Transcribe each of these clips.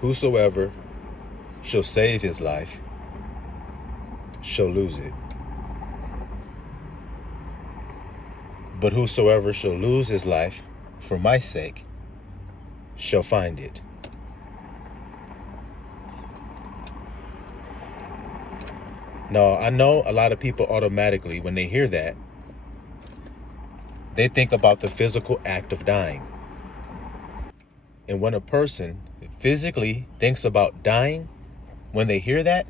Whosoever shall save his life shall lose it. But whosoever shall lose his life for my sake shall find it. Now, I know a lot of people automatically, when they hear that, they think about the physical act of dying. And when a person physically thinks about dying, when they hear that,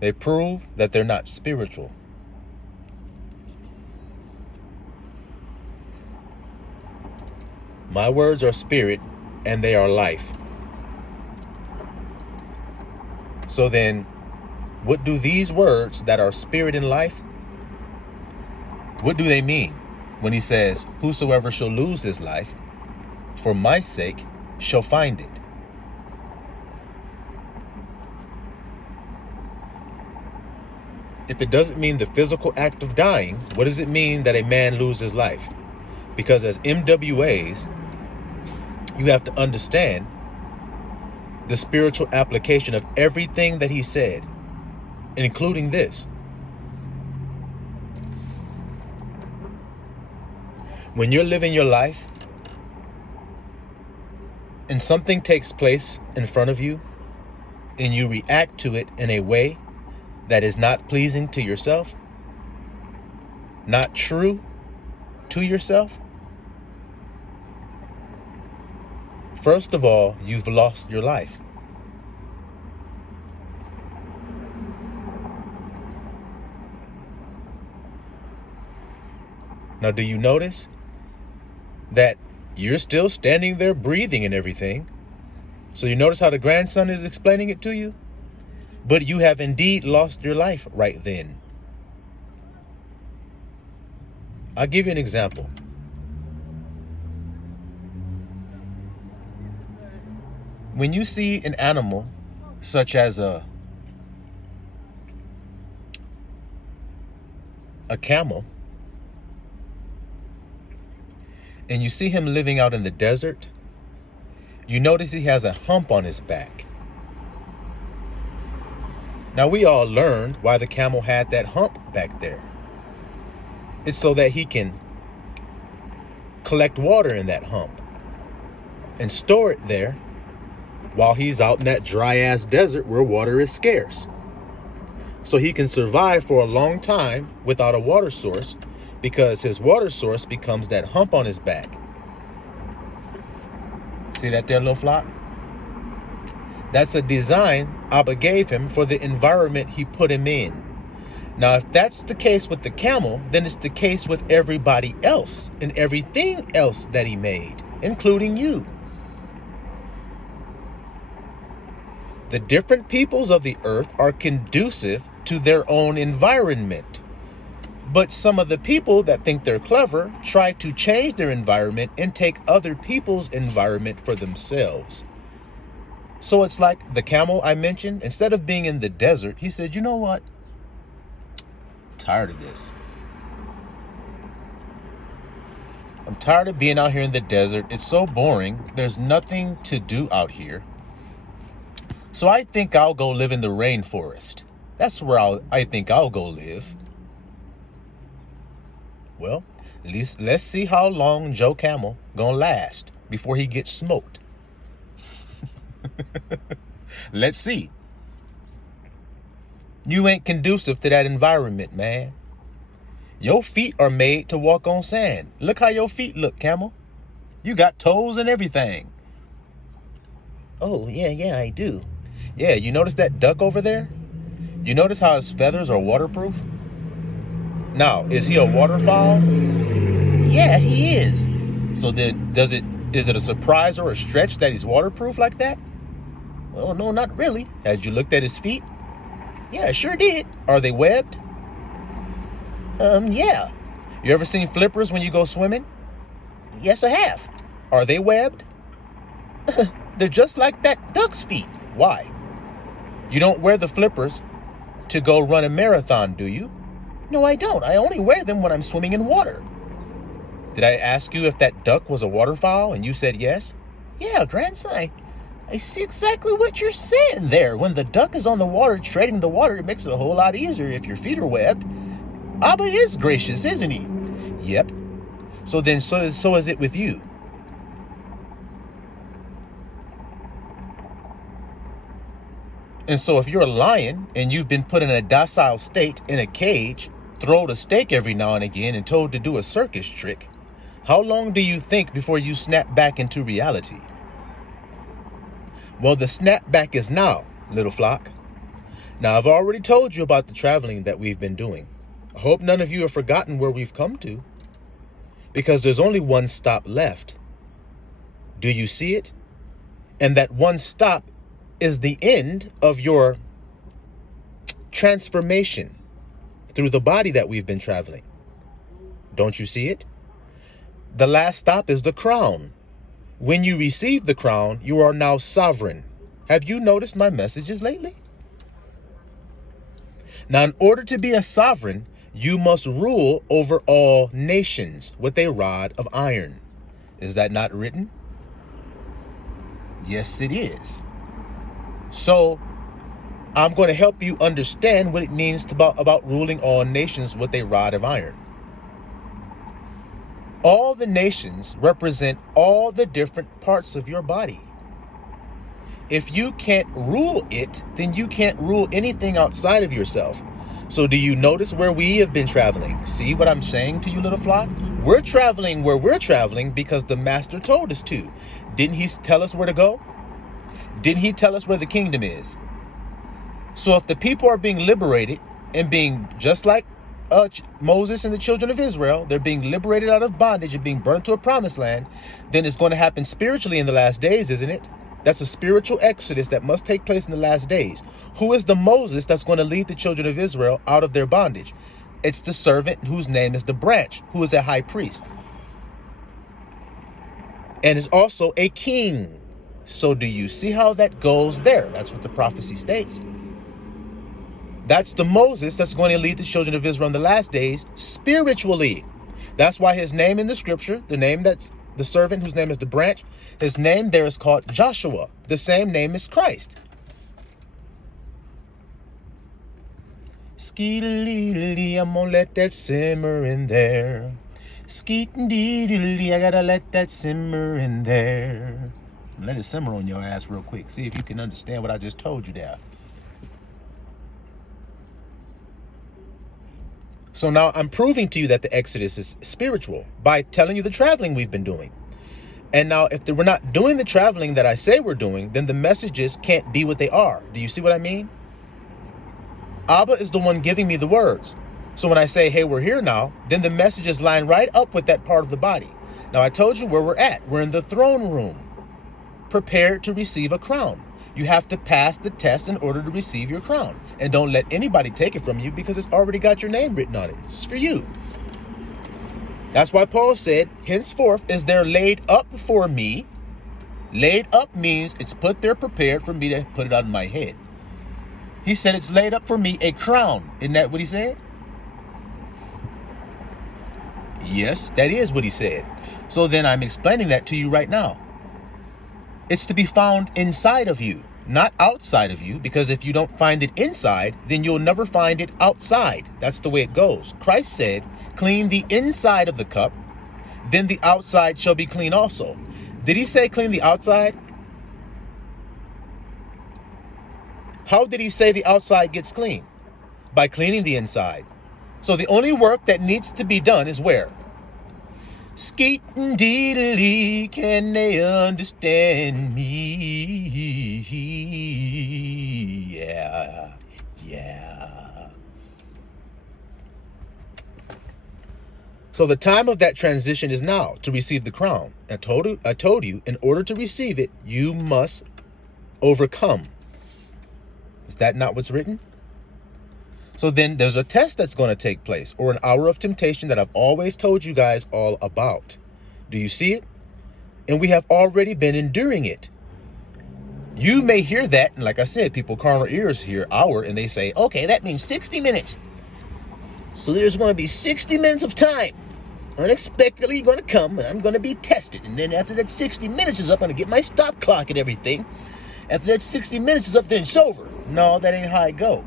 they prove that they're not spiritual. My words are spirit and they are life. So then, what do these words that are spirit and life, what do they mean when he says, whosoever shall lose his life for my sake shall find it? If it doesn't mean the physical act of dying, what does it mean that a man loses life? Because as MWAs, you have to understand the spiritual application of everything that he said, including this. When you're living your life and something takes place in front of you and you react to it in a way that is not pleasing to yourself, not true to yourself, first of all, you've lost your life. Now, do you notice that you're still standing there breathing and everything? So you notice how the grandson is explaining it to you? But you have indeed lost your life right then. I'll give you an example. When you see an animal such as a camel, and you see him living out in the desert, you notice he has a hump on his back. Now, we all learned why the camel had that hump back there. It's so that he can collect water in that hump and store it there while he's out in that dry-ass desert where water is scarce. So he can survive for a long time without a water source, because his water source becomes that hump on his back. See that there, little flock? That's a design Abba gave him for the environment he put him in. Now, if that's the case with the camel, then it's the case with everybody else and everything else that he made, including you. The different peoples of the earth are conducive to their own environment. But some of the people that think they're clever try to change their environment and take other people's environment for themselves. So it's like the camel I mentioned, instead of being in the desert, he said, you know what? I'm tired of this. I'm tired of being out here in the desert. It's so boring. There's nothing to do out here. So I think I'll go live in the rainforest. That's where I think I'll go live. Well, at least let's see how long Joe Camel gonna last before he gets smoked. Let's see. You ain't conducive to that environment, man. Your feet are made to walk on sand. Look how your feet look, Camel. You got toes and everything. Oh, yeah, I do. Yeah, you notice that duck over there? You notice how his feathers are waterproof? Now, is he a waterfowl? Yeah, he is. So then, is it a surprise or a stretch that he's waterproof like that? Well, no, not really. Had you looked at his feet? Yeah, I sure did. Are they webbed? Yeah. You ever seen flippers when you go swimming? Yes, I have. Are they webbed? They're just like that duck's feet. Why? You don't wear the flippers to go run a marathon, do you? No, I don't. I only wear them when I'm swimming in water. Did I ask you if that duck was a waterfowl and you said yes? Yeah, grandson. I see exactly what you're saying there. When the duck is on the water, treading the water, it makes it a whole lot easier if your feet are webbed. Abba is gracious, isn't he? Yep. So then, so is it with you. And so if you're a lion and you've been put in a docile state in a cage, thrown a steak every now and again and told to do a circus trick, how long do you think before you snap back into reality? Well, the snap back is now, little flock. Now, I've already told you about the traveling that we've been doing. I hope none of you have forgotten where we've come to, because there's only one stop left. Do you see it? And that one stop is the end of your transformation through the body that we've been traveling. Don't you see it? The last stop is the crown. When you receive the crown, you are now sovereign. Have you noticed my messages lately? Now, in order to be a sovereign, you must rule over all nations with a rod of iron. Is that not written? Yes, it is. So I'm going to help you understand what it means about ruling all nations with a rod of iron. All the nations represent all the different parts of your body. If you can't rule it, then you can't rule anything outside of yourself. So do you notice where we have been traveling? See what I'm saying to you, little flock? We're traveling where we're traveling because the master told us to. Didn't he tell us where to go? Didn't he tell us where the kingdom is? So if the people are being liberated and being just like Moses and the children of Israel, they're being liberated out of bondage and being burnt to a promised land, then it's going to happen spiritually in the last days, isn't it? That's a spiritual exodus that must take place in the last days. Who is the Moses that's going to lead the children of Israel out of their bondage? It's the servant whose name is the branch, who is a high priest. And is also a king. So do you see how that goes there? That's what the prophecy states. That's the Moses that's going to lead the children of Israel in the last days spiritually. That's why his name in the scripture, the name that's the servant whose name is the branch, his name there is called Joshua. The same name as Christ. Skeet-a-lee-lee, I'm gonna let that simmer in there. Skeet-a-lee-lee, I gotta let that simmer in there. Let it simmer on your ass real quick. See if you can understand what I just told you there. So now I'm proving to you that the Exodus is spiritual by telling you the traveling we've been doing. And now if we're not doing the traveling that I say we're doing, then the messages can't be what they are. Do you see what I mean? Abba is the one giving me the words. So when I say, hey, we're here now, then the messages line right up with that part of the body. Now I told you where we're at. We're in the throne room, prepared to receive a crown. You have to pass the test in order to receive your crown. And don't let anybody take it from you because it's already got your name written on it. It's for you. That's why Paul said, henceforth is there laid up for me. Laid up means it's put there prepared for me to put it on my head. He said it's laid up for me a crown. Isn't that what he said? Yes, that is what he said. So then I'm explaining that to you right now. It's to be found inside of you, not outside of you, because if you don't find it inside, then you'll never find it outside. That's the way it goes. Christ said, clean the inside of the cup, then the outside shall be clean also. Did he say clean the outside? How did he say the outside gets clean? By cleaning the inside. So the only work that needs to be done is where? Skeet-and-dee-lee, can they understand me? Yeah, yeah. So the time of that transition is now to receive the crown. I told you, in order to receive it, you must overcome. Is that not what's written? So then there's a test that's going to take place, or an hour of temptation that I've always told you guys all about. Do you see it? And we have already been enduring it. You may hear that, and like I said, people carnal ears hear hour, and they say, okay, that means 60 minutes. So there's going to be 60 minutes of time. Unexpectedly going to come, and I'm going to be tested. And then after that 60 minutes is up, I'm going to get my stop clock and everything. After that 60 minutes is up, then it's over. No, that ain't how it go.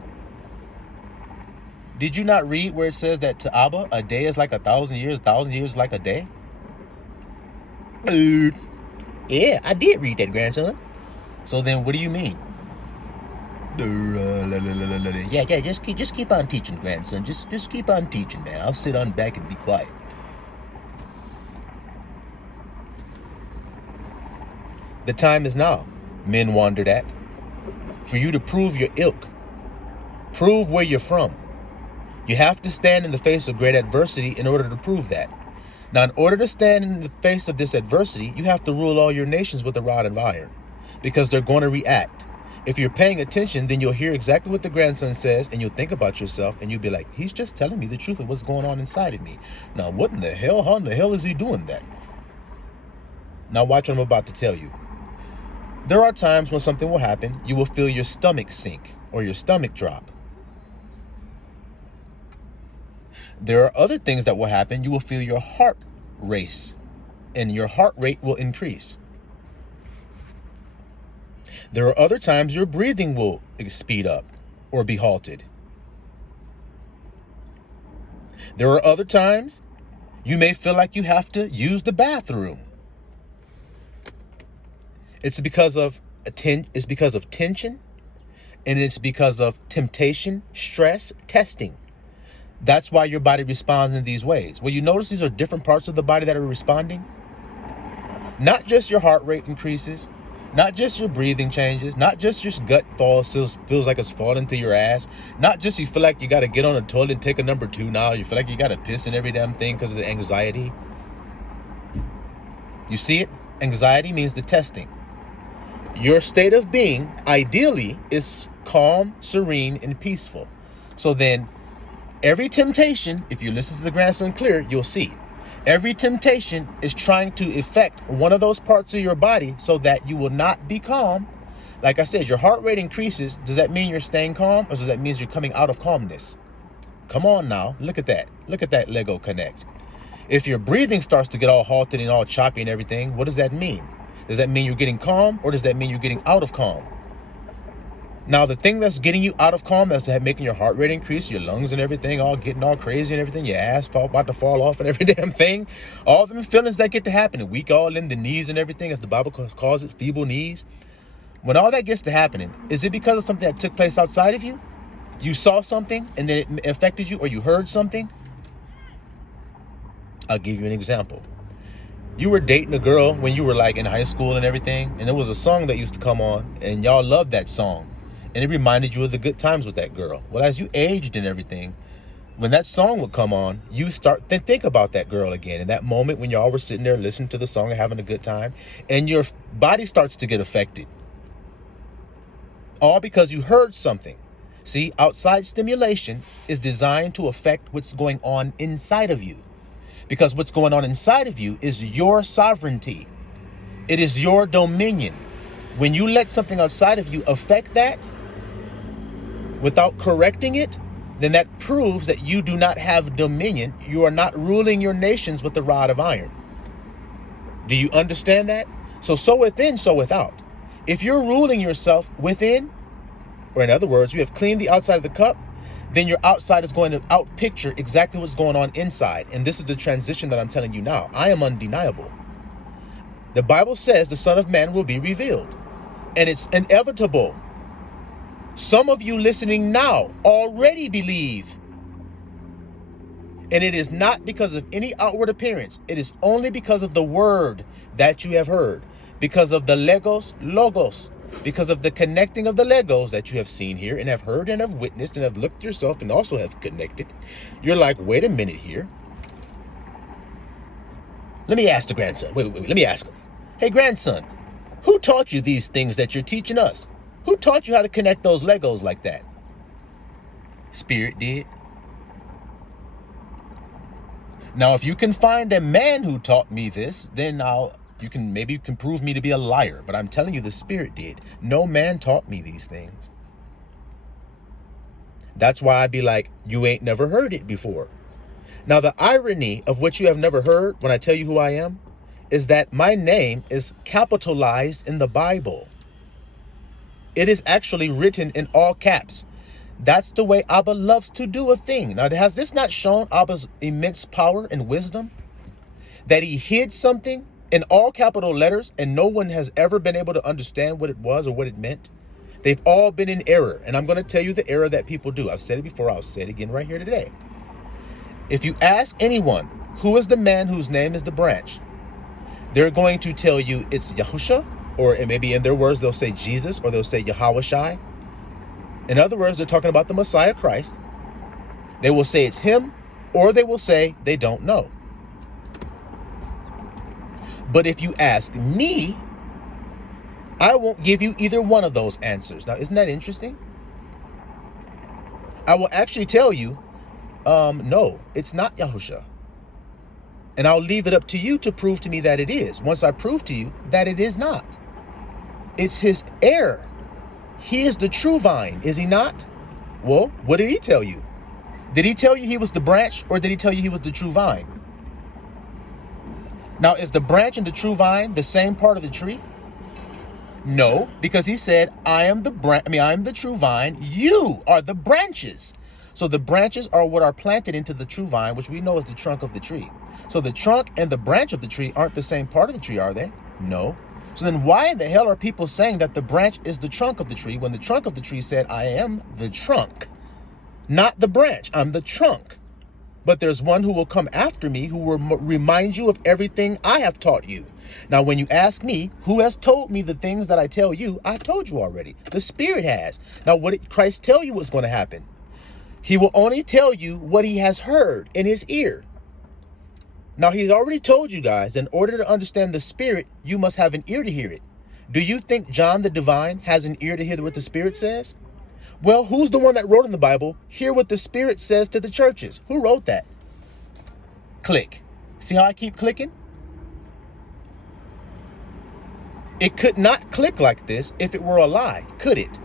Did you not read where it says that to Abba, a day is like 1,000 years, 1,000 years is like a day? Yeah, I did read that, grandson. So then what do you mean? Yeah, just keep on teaching, grandson. Just keep on teaching, man. I'll sit on back and be quiet. The time is now, men wondered at, for you to prove your ilk. Prove where you're from. You have to stand in the face of great adversity in order to prove that. Now, in order to stand in the face of this adversity, you have to rule all your nations with a rod of iron, because they're going to react. If you're paying attention, then you'll hear exactly what the grandson says, and you'll think about yourself, and you'll be like, he's just telling me the truth of what's going on inside of me. Now, what in the hell? How in the hell is he doing that? Now, watch what I'm about to tell you. There are times when something will happen, you will feel your stomach sink or your stomach drop. There are other things that will happen. You will feel your heart race and your heart rate will increase. There are other times your breathing will speed up or be halted. There are other times you may feel like you have to use the bathroom. It's because of tension, and it's because of temptation, stress, testing. That's why your body responds in these ways. Well, you notice these are different parts of the body that are responding. Not just your heart rate increases, not just your breathing changes, not just your gut feels like it's falling through your ass, not just you feel like you got to get on the toilet and take a number 2 now, you feel like you got to piss in every damn thing because of the anxiety. You see it? Anxiety means the testing. Your state of being, ideally, is calm, serene, and peaceful. So then, every temptation, if you listen to the grandson clear, you'll see. Every temptation is trying to affect one of those parts of your body so that you will not be calm. Like I said, your heart rate increases. Does that mean you're staying calm, or does that mean you're coming out of calmness? Come on now, look at that. Look at that Lego connect. If your breathing starts to get all halted and all choppy and everything, what does that mean? Does that mean you're getting calm, or does that mean you're getting out of calm? Now, the thing that's getting you out of calm, that's making your heart rate increase, your lungs and everything, all getting all crazy and everything, your ass about to fall off and every damn thing, all them feelings that get to happen, weak all in the knees and everything, as the Bible calls it, feeble knees. When all that gets to happening, is it because of something that took place outside of you? You saw something and then it affected you, or you heard something? I'll give you an example. You were dating a girl when you were like in high school and everything, and there was a song that used to come on, and y'all loved that song. And it reminded you of the good times with that girl. Well, as you aged and everything, when that song would come on, you start to think about that girl again. In that moment when y'all were sitting there listening to the song and having a good time, and your body starts to get affected. All because you heard something. See, outside stimulation is designed to affect what's going on inside of you. Because what's going on inside of you is your sovereignty. It is your dominion. When you let something outside of you affect that, without correcting it, then that proves that you do not have dominion. You are not ruling your nations with the rod of iron. Do you understand that? So within, so without. If you're ruling yourself within, or in other words, you have cleaned the outside of the cup, then your outside is going to outpicture exactly what's going on inside. And this is the transition that I'm telling you now. I am undeniable. The Bible says the Son of Man will be revealed, and it's inevitable. Some of you listening now already believe. And it is not because of any outward appearance. It is only because of the word that you have heard. Because of the logos. Because of the connecting of the Legos that you have seen here and have heard and have witnessed and have looked yourself and also have connected. You're like, wait a minute here. Let me ask the grandson. Wait, let me ask him. Hey, grandson, who taught you these things that you're teaching us? Who taught you how to connect those Legos like that? Spirit did. Now, if you can find a man who taught me this, then you can prove me to be a liar. But I'm telling you, the Spirit did. No man taught me these things. That's why I'd be like, you ain't never heard it before. Now, the irony of what you have never heard when I tell you who I am is that my name is capitalized in the Bible. It is actually written in all caps. That's the way Abba loves to do a thing. Now, has this not shown Abba's immense power and wisdom? That he hid something in all capital letters and no one has ever been able to understand what it was or what it meant? They've all been in error. And I'm going to tell you the error that people do. I've said it before. I'll say it again right here today. If you ask anyone, who is the man whose name is the branch? They're going to tell you it's Yahusha, or it may be in their words, they'll say Jesus, or they'll say Yahawashai. In other words, they're talking about the Messiah Christ. They will say it's him, or they will say they don't know. But if you ask me, I won't give you either one of those answers. Now, isn't that interesting? I will actually tell you, no, it's not Yahusha. And I'll leave it up to you to prove to me that it is. Once I prove to you that it is not. It's his heir. He is the true vine, is he not? Well, what did he tell you? Did he tell you he was the branch, or did he tell you he was the true vine? Now, is the branch and the true vine the same part of the tree? No, because he said, I am the true vine. You are the branches. So the branches are what are planted into the true vine, which we know is the trunk of the tree. So the trunk and the branch of the tree aren't the same part of the tree, are they? No. So then why in the hell are people saying that the branch is the trunk of the tree when the trunk of the tree said, I am the trunk, not the branch, I'm the trunk. But there's one who will come after me who will remind you of everything I have taught you. Now, when you ask me, who has told me the things that I tell you, I've told you already. The Spirit has. Now, what did Christ tell you was going to happen? He will only tell you what he has heard in his ear. Now, he's already told you guys, in order to understand the Spirit, you must have an ear to hear it. Do you think John the Divine has an ear to hear what the Spirit says? Well, who's the one that wrote in the Bible, hear what the Spirit says to the churches? Who wrote that? Click. See how I keep clicking? It could not click like this if it were a lie, could it?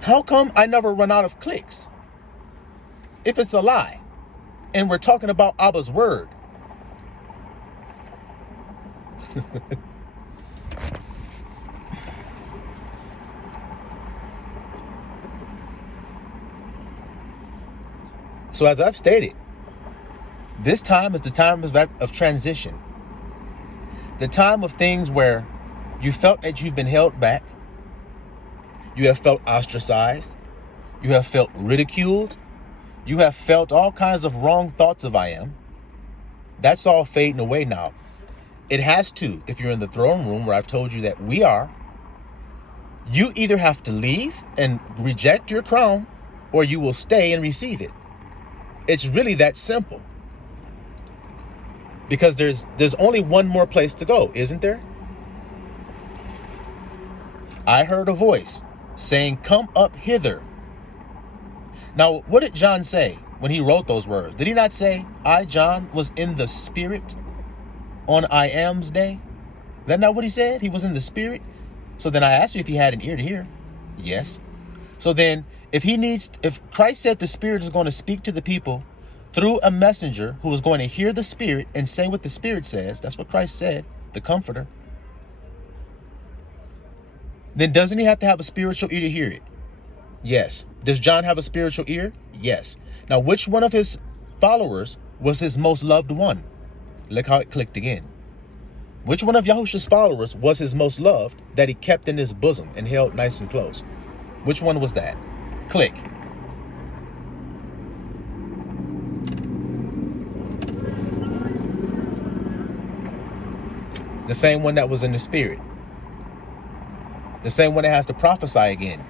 How come I never run out of clicks? If it's a lie, and we're talking about Abba's word. So as I've stated, this time is the time of transition. The time of things where you felt that you've been held back. You have felt ostracized. You have felt ridiculed. You have felt all kinds of wrong thoughts of I am. That's all fading away now. It has to, if you're in the throne room where I've told you that we are. You either have to leave and reject your crown, or you will stay and receive it. It's really that simple. Because there's only one more place to go, isn't there? I heard a voice saying, come up hither. Now, what did John say when he wrote those words? Did he not say, I, John, was in the Spirit on I am's day? Is that not what he said? He was in the Spirit? So then I asked you if he had an ear to hear. Yes. So then if Christ said the Spirit is going to speak to the people through a messenger who is going to hear the Spirit and say what the Spirit says, that's what Christ said, the Comforter, then doesn't he have to have a spiritual ear to hear it? Yes. Does John have a spiritual ear? Yes. Now, which one of his followers was his most loved one? Look how it clicked again. Which one of Yahushua's followers was his most loved that he kept in his bosom and held nice and close? Which one was that? Click. The same one that was in the Spirit. The same one that has to prophesy again.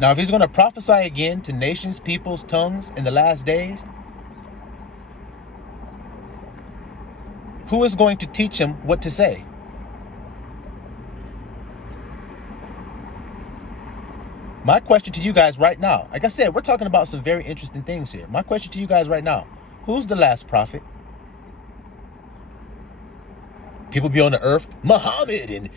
Now, if he's going to prophesy again to nations, peoples, tongues in the last days, who is going to teach him what to say? My question to you guys right now, like I said, we're talking about some very interesting things here. My question to you guys right now, who's the last prophet? People be on the earth, Muhammad and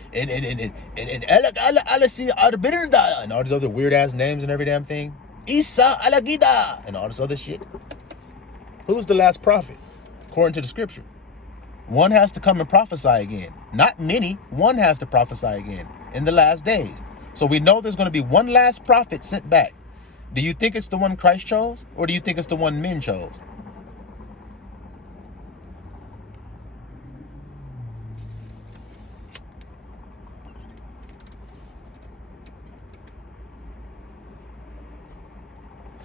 Al-Arbirda and all these other weird ass names and every damn thing. Isa Al-Agida and all this other shit. Who's the last prophet according to the scripture? One has to come and prophesy again. Not many. One has to prophesy again in the last days. So we know there's going to be one last prophet sent back. Do you think it's the one Christ chose? Or do you think it's the one men chose?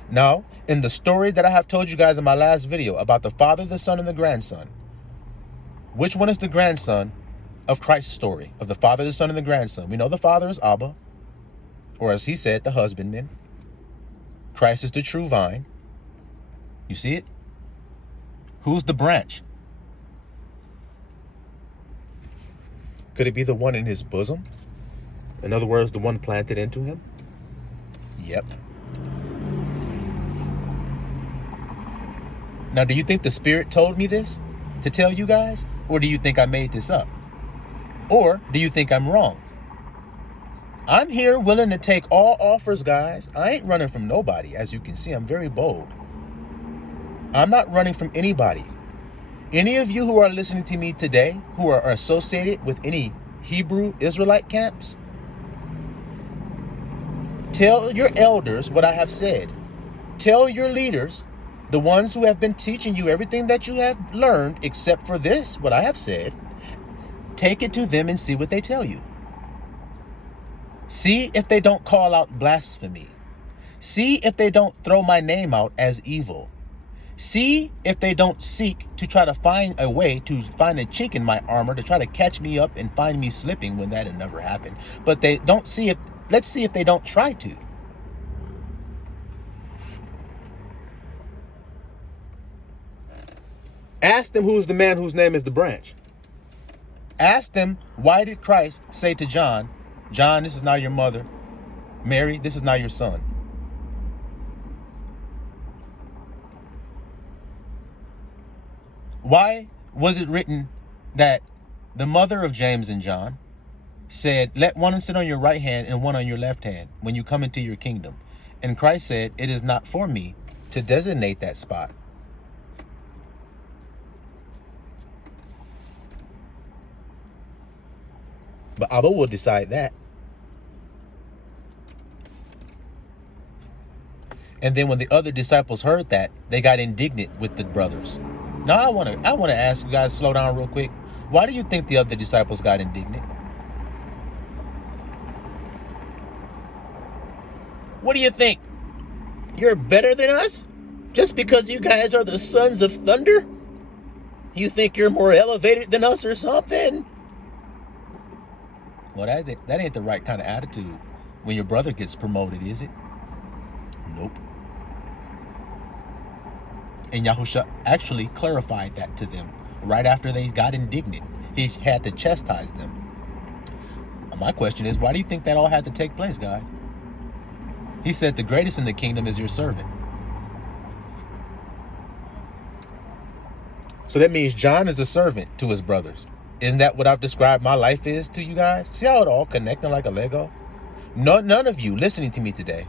Now, in the story that I have told you guys in my last video about the Father, the Son, and the grandson, which one is the grandson of Christ's story, of the Father, the Son, and the grandson? We know the Father is Abba, or as he said, the husbandman. Christ is the true vine. You see it? Who's the branch? Could it be the one in his bosom? In other words, the one planted into him? Yep. Now, do you think the Spirit told me this to tell you guys? Or do you think I made this up? Or do you think I'm wrong? I'm here willing to take all offers, guys. I ain't running from nobody. As you can see, I'm very bold. I'm not running from anybody. Any of you who are listening to me today, who are associated with any Hebrew Israelite camps, tell your elders what I have said. Tell your leaders, the ones who have been teaching you everything that you have learned, except for this, what I have said, take it to them and see what they tell you. See if they don't call out blasphemy. See if they don't throw my name out as evil. See if they don't seek to try to find a way to find a chink in my armor to try to catch me up and find me slipping when that had never happened. But they don't see if, let's see if they don't try to. Ask them who's the man whose name is the branch. Ask them, why did Christ say to John, John, this is now your mother. Mary, this is now your son. Why was it written that the mother of James and John said, let one sit on your right hand and one on your left hand when you come into your kingdom? And Christ said, it is not for me to designate that spot. But Abba will decide that. And then when the other disciples heard that, they got indignant with the brothers. Now I want to ask you guys, slow down real quick. Why do you think the other disciples got indignant? What do you think? You're better than us? Just because you guys are the sons of thunder? You think you're more elevated than us or something? Well, that ain't the right kind of attitude when your brother gets promoted, is it? Nope. And Yahusha actually clarified that to them right after they got indignant. He had to chastise them. My question is, why do you think that all had to take place, guys? He said the greatest in the kingdom is your servant. So that means John is a servant to his brothers. Isn't that what I've described my life is to you guys? See how it all connecting like a Lego? None of you listening to me today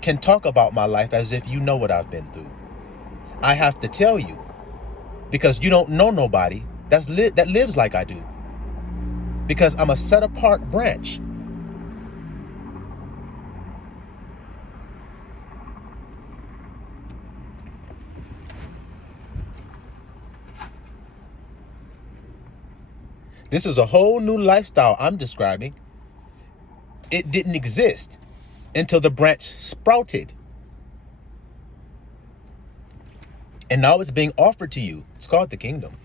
can talk about my life as if you know what I've been through. I have to tell you, because you don't know nobody that lives like I do. Because I'm a set apart branch. This is a whole new lifestyle I'm describing. It didn't exist until the branch sprouted. And now it's being offered to you. It's called the kingdom.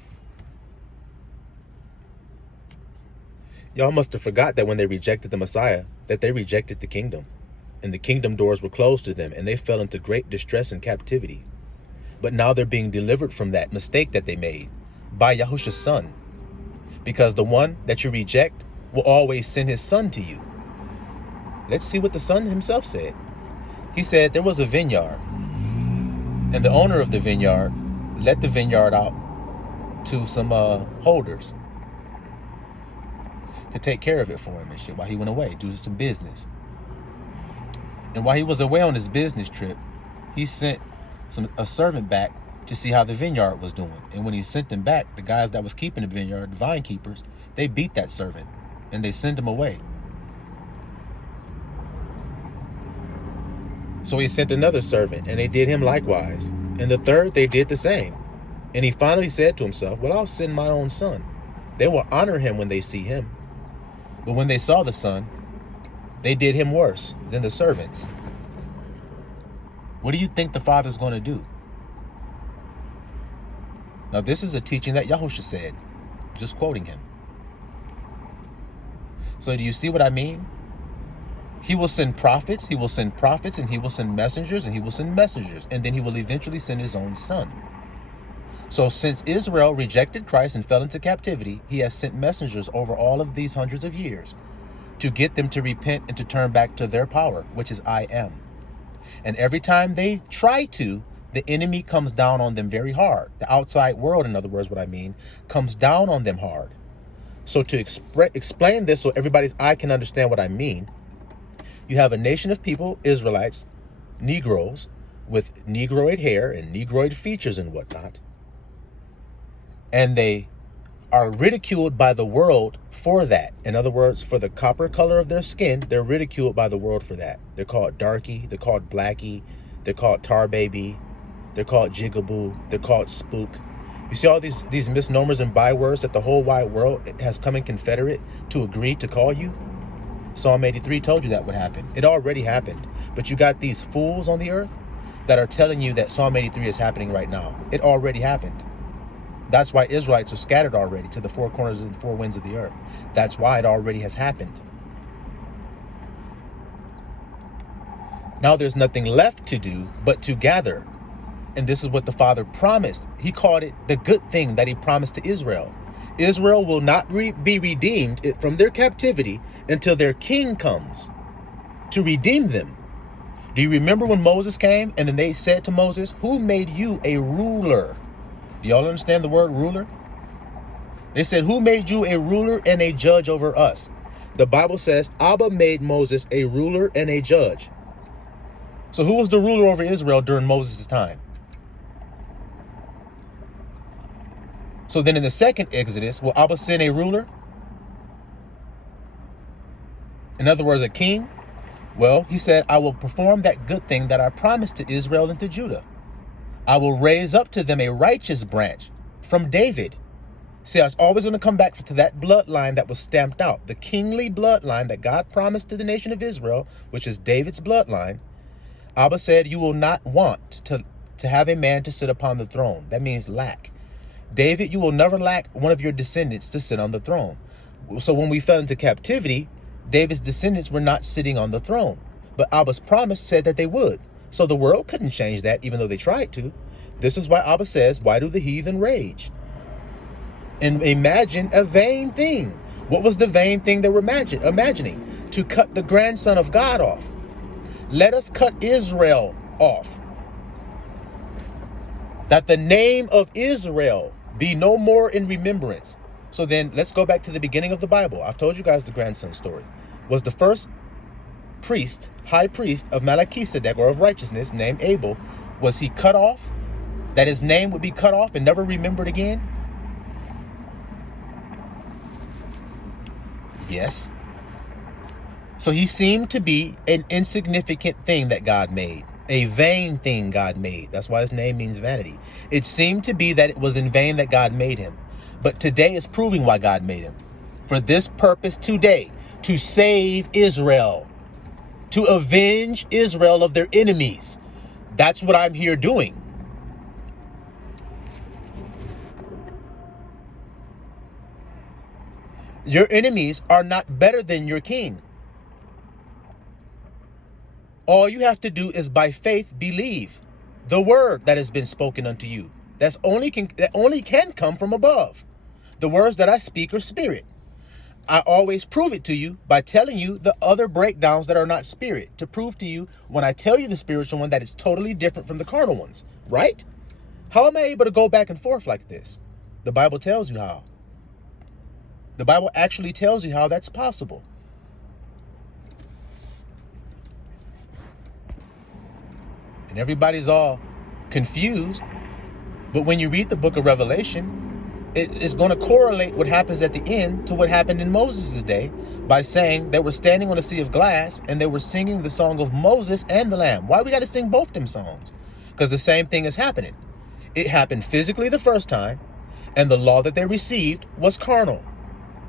Y'all must have forgot that when they rejected the Messiah, that they rejected the kingdom. And the kingdom doors were closed to them, and they fell into great distress and captivity. But now they're being delivered from that mistake that they made by Yahusha's son. Because the one that you reject will always send his son to you. Let's see what the son himself said. He said there was a vineyard, and the owner of the vineyard let the vineyard out to some holders to take care of it for him and shit while he went away, do some business. And while he was away on his business trip, he sent a servant back to see how the vineyard was doing. And when he sent them back, the guys that was keeping the vineyard, the vine keepers, they beat that servant and they sent him away. So he sent another servant, and they did him likewise. And the third, they did the same. And he finally said to himself, well, I'll send my own son. They will honor him when they see him. But when they saw the son, they did him worse than the servants. What do you think the father's going to do? Now, this is a teaching that Yahushua said, just quoting him. So do you see what I mean? He will send prophets, and he will send messengers, and he will send messengers, and then he will eventually send his own son. So since Israel rejected Christ and fell into captivity, he has sent messengers over all of these hundreds of years to get them to repent and to turn back to their power, which is I am. And every time they try to, the enemy comes down on them very hard. The outside world, in other words, what I mean, comes down on them hard. So to explain this so everybody's eye can understand what I mean, you have a nation of people, Israelites, Negroes, with Negroid hair and Negroid features and whatnot. And they are ridiculed by the world for that. In other words, for the copper color of their skin, they're ridiculed by the world for that. They're called darky, they're called blackie, they're called tar baby, they're called jigaboo, they're called spook. You see all these misnomers and bywords that the whole wide world has come in confederate to agree to call you? Psalm 83 told you that would happen. It already happened. But you got these fools on the earth that are telling you that Psalm 83 is happening right now. It already happened. That's why Israelites are scattered already to the four corners and the four winds of the earth. That's why it already has happened. Now there's nothing left to do but to gather. And this is what the Father promised. He called it the good thing that he promised to Israel. Israel will not be redeemed from their captivity until their king comes to redeem them. Do you remember when Moses came and then they said to Moses, who made you a ruler? Do y'all understand the word ruler? They said, who made you a ruler and a judge over us? The Bible says Abba made Moses a ruler and a judge. So who was the ruler over Israel during Moses' time? So then in the second Exodus, will Abba send a ruler? In other words, a king? Well, he said, I will perform that good thing that I promised to Israel and to Judah. I will raise up to them a righteous branch from David. See, I was always going to come back to that bloodline that was stamped out. The kingly bloodline that God promised to the nation of Israel, which is David's bloodline. Abba said, you will not want to have a man to sit upon the throne. That means lack. David, you will never lack one of your descendants to sit on the throne. So when we fell into captivity, David's descendants were not sitting on the throne. But Abba's promise said that they would. So the world couldn't change that, even though they tried to. This is why Abba says, why do the heathen rage? And imagine a vain thing. What was the vain thing they were imagining? To cut the grandson of God off. Let us cut Israel off. That the name of Israel be no more in remembrance. So then let's go back to the beginning of the Bible. I've told you guys the grandson story. Was the first priest, high priest of Melchizedek, or of righteousness, named Abel, was he cut off? That his name would be cut off and never remembered again? Yes. So he seemed to be an insignificant thing that God made. A vain thing God made. That's why his name means vanity. It seemed to be that it was in vain that God made him. But today is proving why God made him. For this purpose today, to save Israel. To avenge Israel of their enemies. That's what I'm here doing. Your enemies are not better than your king. All you have to do is by faith believe the word that has been spoken unto you. That only can come from above. The words that I speak are spirit. I always prove it to you by telling you the other breakdowns that are not spirit, to prove to you when I tell you the spiritual one that is totally different from the carnal ones, right? How am I able to go back and forth like this? The Bible tells you how. The Bible actually tells you how that's possible. And everybody's all confused But when you read the book of Revelation, it's going to correlate what happens at the end to what happened in Moses' day by saying they were standing on a sea of glass and they were singing the song of Moses and the Lamb. Why we got to sing both them songs? Because the same thing is happening. It happened physically the first time, and the law that they received was carnal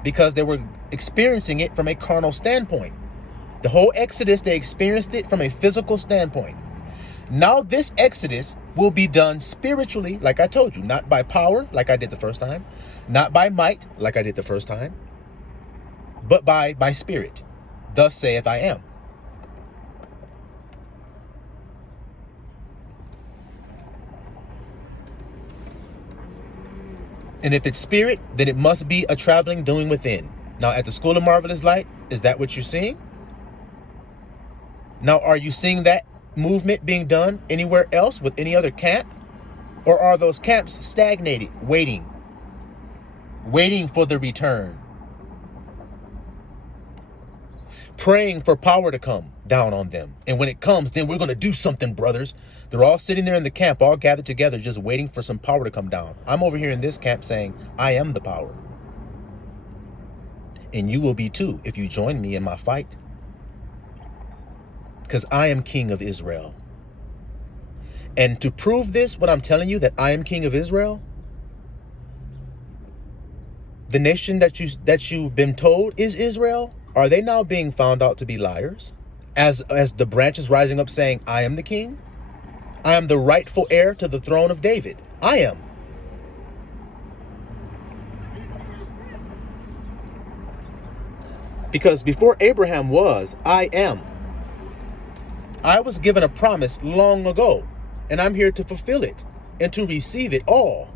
because they were experiencing it from a carnal standpoint. The whole Exodus, they experienced it from a physical standpoint. Now this Exodus will be done spiritually, like I told you, not by power, like I did the first time, not by might, like I did the first time, but by my spirit. Thus saith I am. And if it's spirit, then it must be a traveling doing within. Now at the School of Marvelous Light, is that what you're seeing? Now, are you seeing that movement being done anywhere else with any other camp? Or are those camps stagnated, waiting for the return? Praying for power to come down on them. And when it comes, then we're going to do something, brothers. They're all sitting there in the camp, all gathered together, just waiting for some power to come down. I'm over here in this camp saying, I am the power. And you will be too if you join me in my fight. Because I am King of Israel. And to prove this, what I'm telling you, that I am King of Israel, the nation that you've been told is Israel, are they now being found out to be liars? As the branches rising up saying, I am the king. I am the rightful heir to the throne of David. I am. Because before Abraham was, I am. I was given a promise long ago, and I'm here to fulfill it and to receive it all.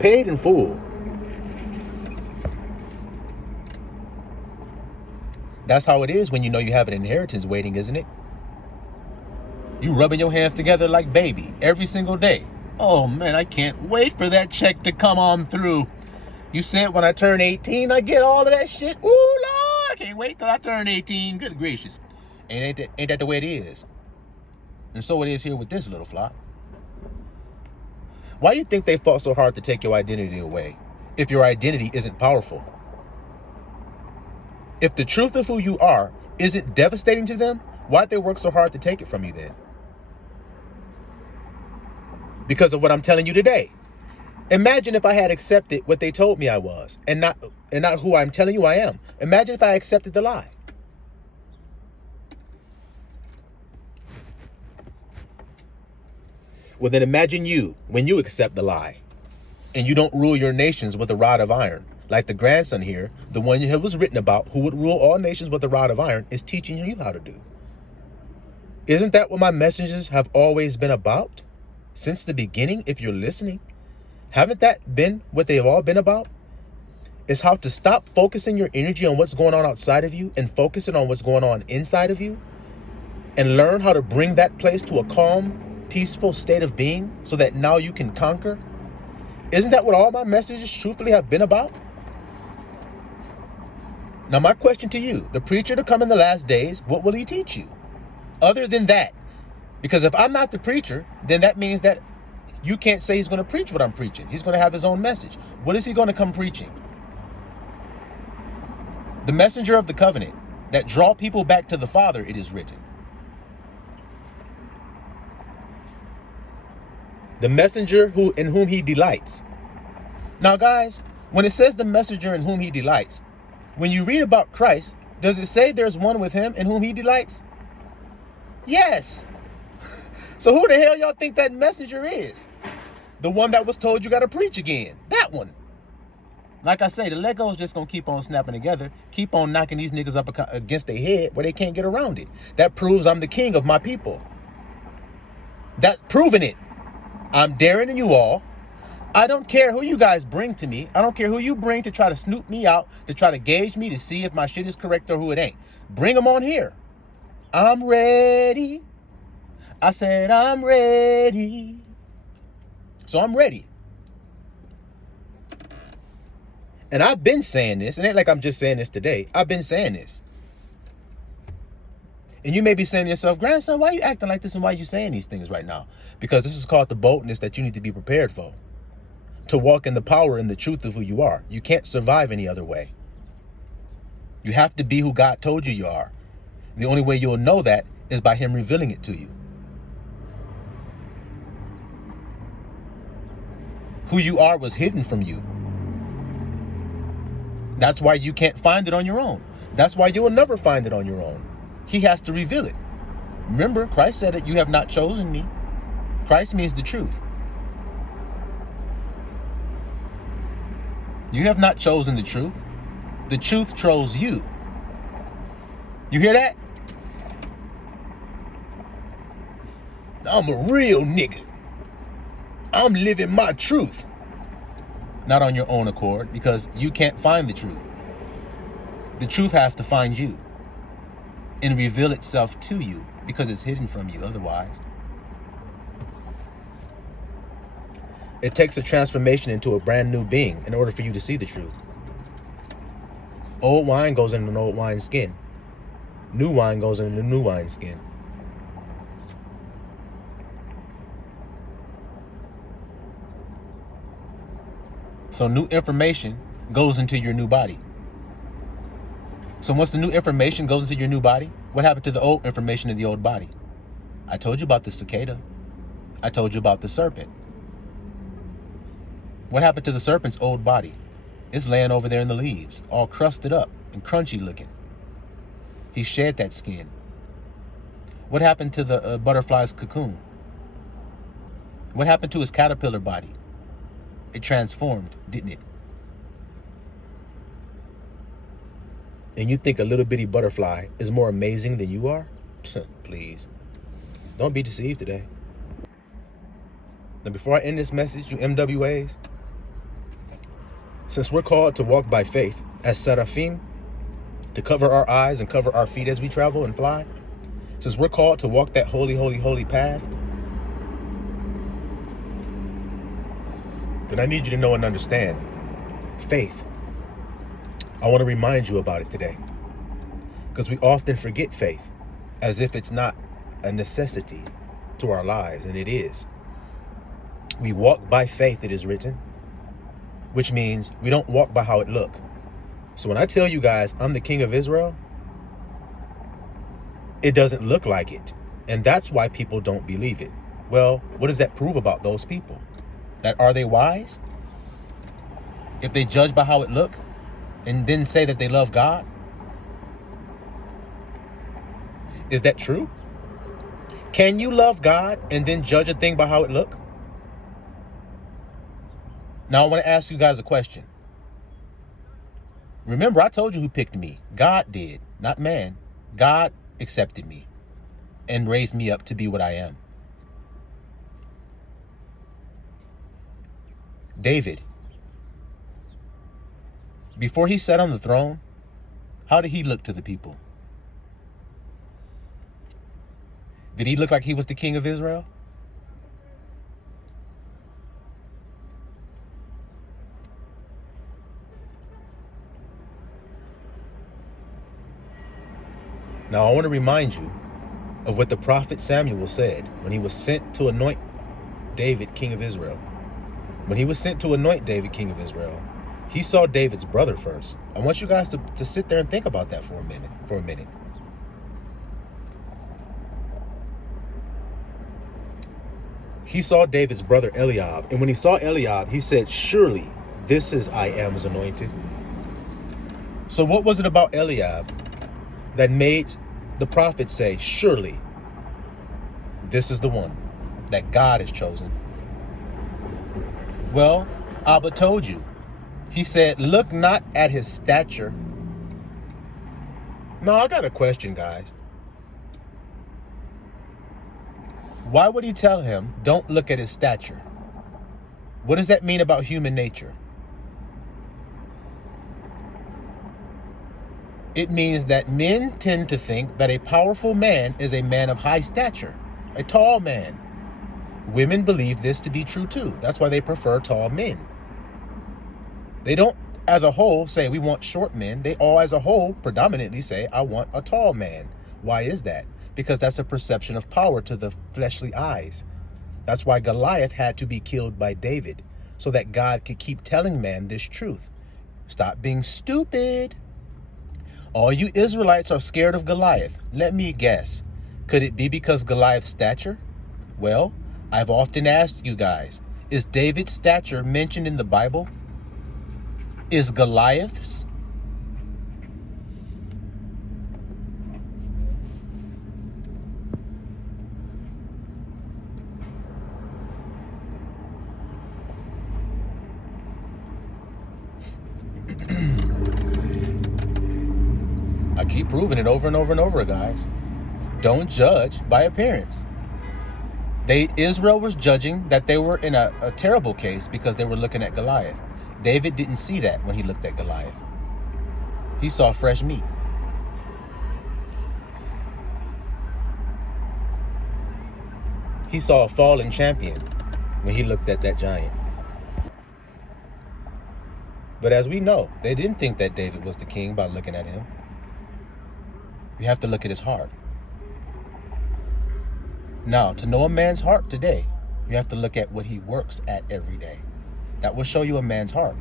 Paid in full. That's how it is when you know you have an inheritance waiting, isn't it? You rubbing your hands together like baby every single day. Oh man, I can't wait for that check to come on through. You said when I turn 18, I get all of that shit. Ooh, Lord, I can't wait till I turn 18. Good gracious. And ain't that the way it is? And so it is here with this little flock. Why do you think they fought so hard to take your identity away if your identity isn't powerful? If the truth of who you are isn't devastating to them, why'd they work so hard to take it from you then? Because of what I'm telling you today. Imagine if I had accepted what they told me I was and not who I'm telling you I am. Imagine if I accepted the lie. Well, then imagine you when you accept the lie and you don't rule your nations with a rod of iron. Like the grandson here, the one it was written about, who would rule all nations with a rod of iron, is teaching you how to do. Isn't that what my messages have always been about? Since the beginning, if you're listening, haven't that been what they've all been about? It's how to stop focusing your energy on what's going on outside of you and focus it on what's going on inside of you, and learn how to bring that place to a calm, peaceful state of being so that now you can conquer. Isn't that what all my messages truthfully have been about? Now, my question to you, the preacher to come in the last days, what will he teach you? Other than that, because if I'm not the preacher, then that means that you can't say he's going to preach what I'm preaching. He's going to have his own message. What is he going to come preaching? The messenger of the covenant that draw people back to the Father, it is written. The messenger in whom he delights. Now, guys, when it says the messenger in whom he delights, when you read about Christ, does it say there's one with him in whom he delights? Yes. So who the hell y'all think that messenger is? The one that was told you got to preach again. That one. Like I say, the Legos just going to keep on snapping together. Keep on knocking these niggas up against their head where they can't get around it. That proves I'm the king of my people. That's proving it. I'm daring to you all. I don't care who you guys bring to me. I don't care who you bring to try to snoop me out, to try to gauge me to see if my shit is correct or who it ain't. Bring them on here. I'm ready. I said I'm ready. So I'm ready. And I've been saying this. It ain't like I'm just saying this today. I've been saying this. And you may be saying to yourself, grandson, why are you acting like this and why are you saying these things right now? Because this is called the boldness that you need to be prepared for. To walk in the power and the truth of who you are. You can't survive any other way. You have to be who God told you are. The only way you'll know that is by him revealing it to you. Who you are was hidden from you. That's why you can't find it on your own. That's why you will never find it on your own. He has to reveal it. Remember, Christ said it, you have not chosen me. Christ means the truth. You have not chosen the truth. The truth chose you. You hear that? I'm a real nigga. I'm living my truth. Not on your own accord, because you can't find the truth. The truth has to find you and reveal itself to you, because it's hidden from you otherwise. It takes a transformation into a brand new being in order for you to see the truth. Old wine goes into an old wine skin. New wine goes into a new wine skin. So new information goes into your new body. So once the new information goes into your new body, what happened to the old information in the old body? I told you about the cicada. I told you about the serpent. What happened to the serpent's old body? It's laying over there in the leaves, all crusted up and crunchy looking. He shed that skin. What happened to the butterfly's cocoon? What happened to his caterpillar body? It transformed, didn't it? And you think a little bitty butterfly is more amazing than you are? Please. Don't be deceived today. Now, before I end this message, you MWAs, since we're called to walk by faith as seraphim, to cover our eyes and cover our feet as we travel and fly, since we're called to walk that holy, holy, holy path, then I need you to know and understand faith. I want to remind you about it today, because we often forget faith as if it's not a necessity to our lives, and it is. We walk by faith, it is written, which means we don't walk by how it look. So when I tell you guys I'm the king of Israel, it doesn't look like it, and that's why people don't believe it. Well, what does that prove about those people? That are they wise? If they judge by how it look and then say that they love God? Is that true? Can you love God and then judge a thing by how it look? Now I want to ask you guys a question. Remember, I told you who picked me. God did, not man. God accepted me and raised me up to be what I am. David, before he sat on the throne, how did he look to the people? Did he look like he was the king of Israel? Now, I want to remind you of what the prophet Samuel said when he was sent to anoint David king of Israel. When he was sent to anoint David king of Israel, he saw David's brother first. I want you guys to sit there and think about that for a minute. He saw David's brother Eliab, and when he saw Eliab, he said, surely this is I am's anointed. So what was it about Eliab that made the prophet say, surely this is the one that God has chosen? Well, Abba told you. He said, look not at his stature. Now, I got a question, guys. Why would he tell him, don't look at his stature? What does that mean about human nature? It means that men tend to think that a powerful man is a man of high stature, a tall man. Women believe this to be true too. That's why they prefer tall men. They don't, as a whole, say we want short men. They all, as a whole, predominantly say, I want a tall man. Why is that? because that's a perception of power to the fleshly eyes. That's why Goliath had to be killed by David, so that God could keep telling man this truth. Stop being stupid. All you Israelites are scared of Goliath. Let me guess. Could it be because Goliath's stature? Well, I've often asked you guys, is David's stature mentioned in the Bible? Is Goliath's? I keep proving it over and over and over, guys. Don't judge by appearance. Israel was judging that they were in a terrible case because they were looking at Goliath. David didn't see that when he looked at Goliath. He saw fresh meat. He saw a fallen champion when he looked at that giant. But as we know, they didn't think that David was the king by looking at him. You have to look at his heart. Now, to know a man's heart today, you have to look at what he works at every day. That will show you a man's heart.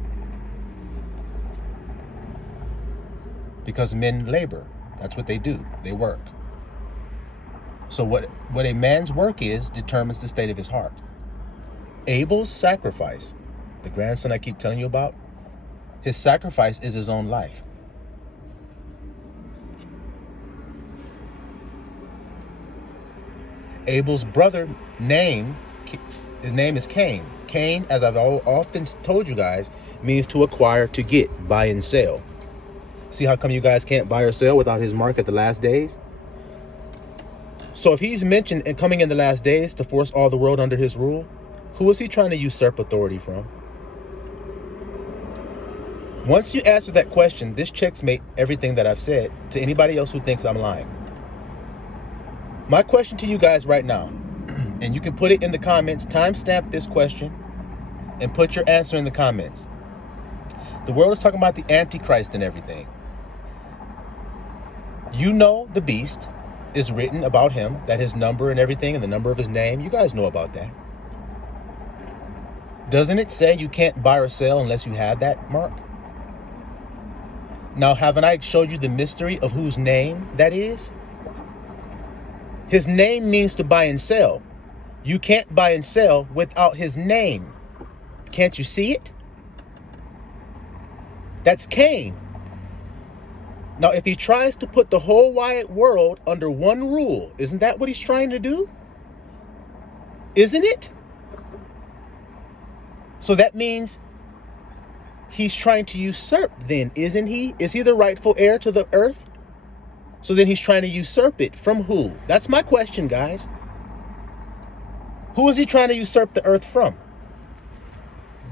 Because men labor. That's what they do. They work. So what a man's work is determines the state of his heart. Abel's sacrifice, the grandson I keep telling you about, his sacrifice is his own life. Abel's brother his name is Cain. Cain, as I've often told you guys, means to acquire, to get, buy and sell. See how come you guys can't buy or sell without his mark at the last days? So if he's mentioned and coming in the last days to force all the world under his rule, who is he trying to usurp authority from? Once you answer that question, this checkmate everything that I've said to anybody else who thinks I'm lying. My question to you guys right now, and you can put it in the comments, timestamp this question and put your answer in the comments. The world is talking about the Antichrist and everything. You know the beast is written about him, that his number and everything and the number of his name. You guys know about that. Doesn't it say you can't buy or sell unless you have that mark? Now, haven't I showed you the mystery of whose name that is? His name means to buy and sell. You can't buy and sell without his name. Can't you see it? That's Cain. Now, if he tries to put the whole wide world under one rule, isn't that what he's trying to do? Isn't it? So that means he's trying to usurp then, isn't he? Is he the rightful heir to the earth? So then he's trying to usurp it from who? That's my question, guys. Who is he trying to usurp the earth from?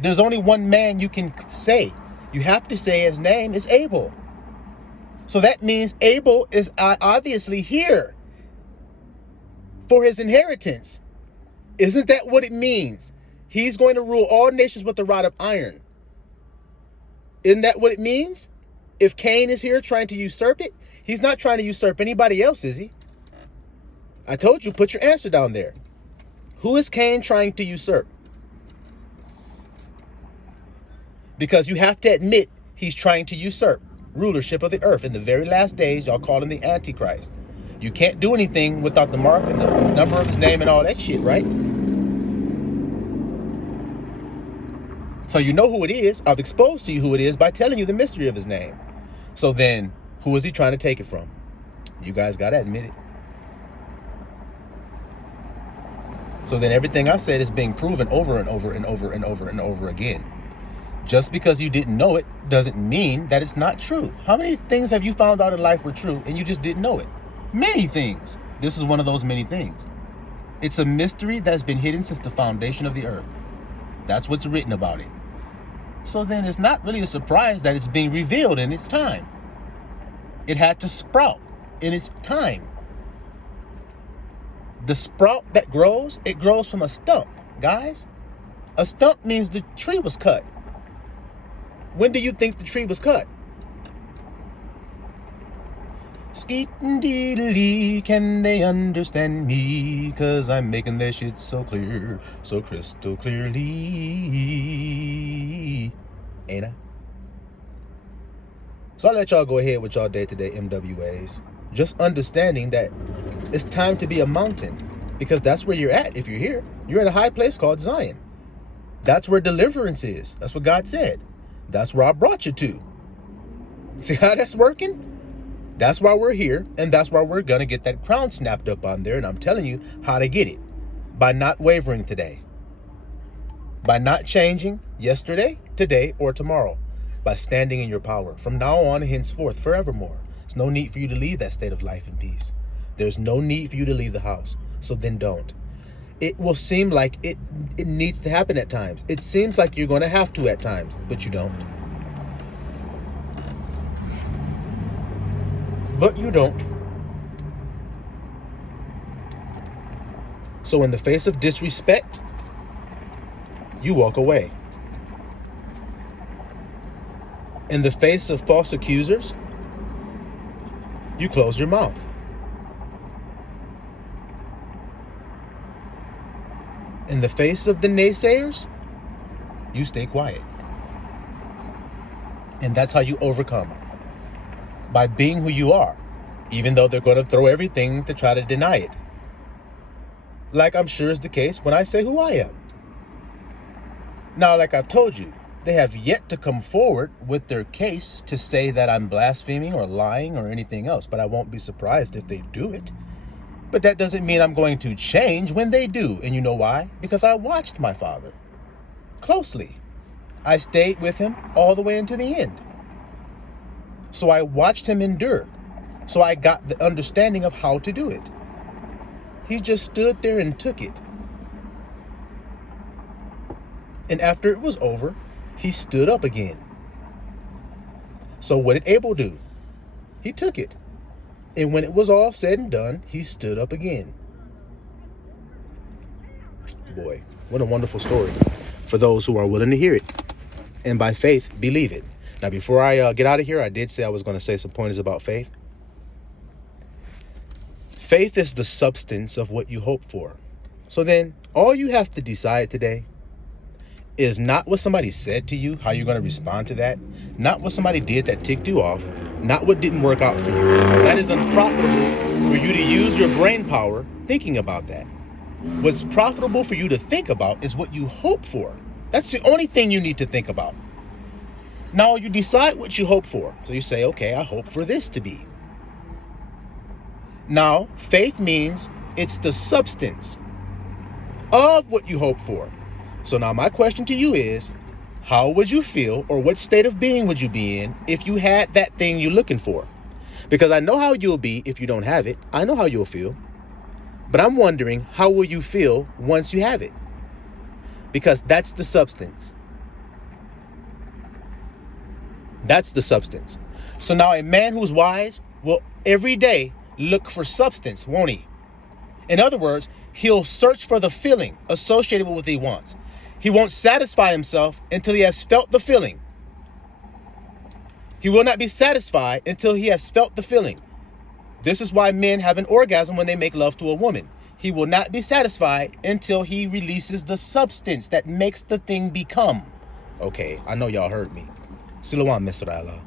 There's only one man you can say. You have to say his name is Abel. So that means Abel is obviously here for his inheritance. Isn't that what it means? He's going to rule all nations with a rod of iron. Isn't that what it means? If Cain is here trying to usurp it, he's not trying to usurp anybody else, is he? I told you, put your answer down there. Who is Cain trying to usurp? Because you have to admit he's trying to usurp rulership of the earth. In the very last days, y'all call him the Antichrist. You can't do anything without the mark and the number of his name and all that shit, right? So you know who it is. I've exposed to you who it is by telling you the mystery of his name. So then, who is he trying to take it from? You guys got to admit it. So then everything I said is being proven over and over and over and over and over again. Just because you didn't know it doesn't mean that it's not true. How many things have you found out in life were true and you just didn't know it? Many things. This is one of those many things. It's a mystery that's been hidden since the foundation of the earth. That's what's written about it. So then it's not really a surprise that it's being revealed in its time. It had to sprout in its time. The sprout that grows, it grows from a stump, guys. A stump means the tree was cut. When do you think the tree was cut? Skeet-and-dee-dee, can they understand me? 'Cause I'm making their shit so clear, so crystal clearly. Ain't I? So I'll let y'all go ahead with y'all day-to-day MWAs. Just understanding that it's time to be a mountain. Because that's where you're at if you're here. You're in a high place called Zion. That's where deliverance is. That's what God said. That's where I brought you to. See how that's working? That's why we're here, and that's why we're going to get that crown snapped up on there, and I'm telling you how to get it. By not wavering today. By not changing yesterday, today, or tomorrow. By standing in your power. From now on and henceforth, forevermore. There's no need for you to leave that state of life and peace. There's no need for you to leave the house. So then don't. It will seem like it needs to happen at times. It seems like you're going to have to at times, but you don't. But you don't. So in the face of disrespect, you walk away. In the face of false accusers, you close your mouth. In the face of the naysayers, you stay quiet. And that's how you overcome. By being who you are, even though they're going to throw everything to try to deny it. Like I'm sure is the case when I say who I am. Now, like I've told you, they have yet to come forward with their case to say that I'm blaspheming or lying or anything else, but I won't be surprised if they do it. But that doesn't mean I'm going to change when they do. And you know why? Because I watched my father closely. I stayed with him all the way into the end. So I watched him endure. So I got the understanding of how to do it. He just stood there and took it. And after it was over, he stood up again. So what did Abel do? He took it. And when it was all said and done, he stood up again. Boy, what a wonderful story for those who are willing to hear it. And by faith, believe it. Now, before I get out of here, I did say I was going to say some pointers about faith. Faith is the substance of what you hope for. So then, all you have to decide today is not what somebody said to you, how you're going to respond to that, not what somebody did that ticked you off, not what didn't work out for you. That is unprofitable for you to use your brain power thinking about that. What's profitable for you to think about is what you hope for. That's the only thing you need to think about. Now you decide what you hope for. So you say, okay, I hope for this to be. Now, faith means it's the substance of what you hope for. So now my question to you is, how would you feel, or what state of being would you be in if you had that thing you're looking for? Because I know how you'll be if you don't have it. I know how you'll feel. But I'm wondering, how will you feel once you have it? Because that's the substance. That's the substance. So now a man who's wise will every day look for substance, won't he? In other words, he'll search for the feeling associated with what he wants. He won't satisfy himself until he has felt the feeling. He will not be satisfied until he has felt the feeling. This is why men have an orgasm when they make love to a woman. He will not be satisfied until he releases the substance that makes the thing become. Okay, I know y'all heard me. Silawan, Mr. Allah.